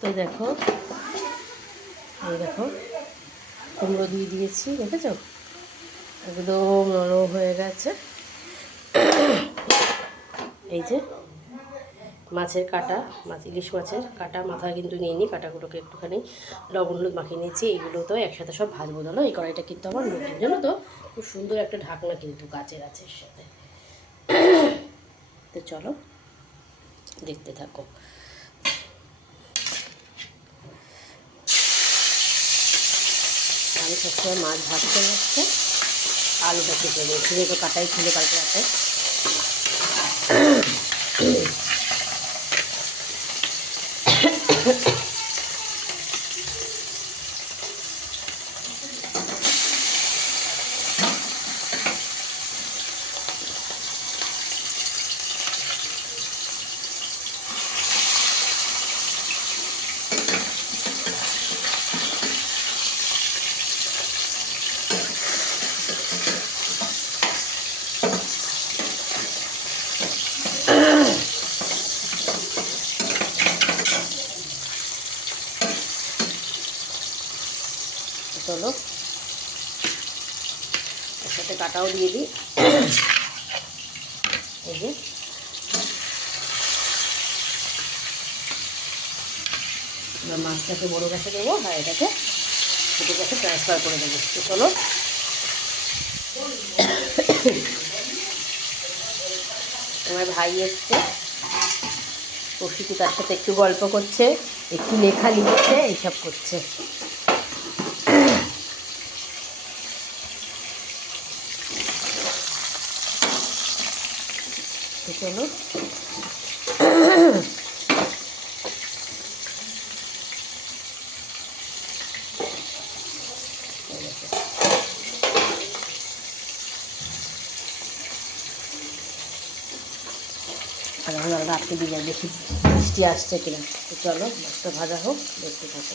তো দেখো, এই দেখো কুমড়ো দিয়ে দিয়েছি, দেখেছো একদম নরম হয়ে গেছে। এই যে মাছের কাটা, ইলিশ মাছের কাটা মাথা কিন্তু নিইনি, কাটাগুলোকে একটুখানি লবণ হলুদ মাখিয়ে নিয়েছি। এইগুলো তো একসাথে সব ভাজবো। জানো এই কড়াইটা কিন্তু আমার নতুন, জানো তো, খুব সুন্দর একটা ঢাকনা কিন্তু কাচের আছে এর সাথে। তো চলো দেখতে থাকো। আমি সবসময় মাছ ভাজতে হচ্ছে, আলুটা কেটে নিয়েছি, যেহেতু কাটাই ছিল কালকে রাতে। চলো এর সাথে কাটাও দিয়ে দিই। এই যে মাছটাকে বড়ো গ্যাসে দেবো, আর এটাকে ছোটো গ্যাসে ট্রান্সফার করে দেবো। তো চলো, আমার ভাই এসছে, কৌশিকী তার সাথে একটু গল্প করছে, একটু লেখা লিখছে, এইসব করছে। তো চলো আর রাত্রে দিলে দেখি বৃষ্টি আসছে কিনা। তো চলো মাছটা ভাজা হোক, দেখতে থাকো।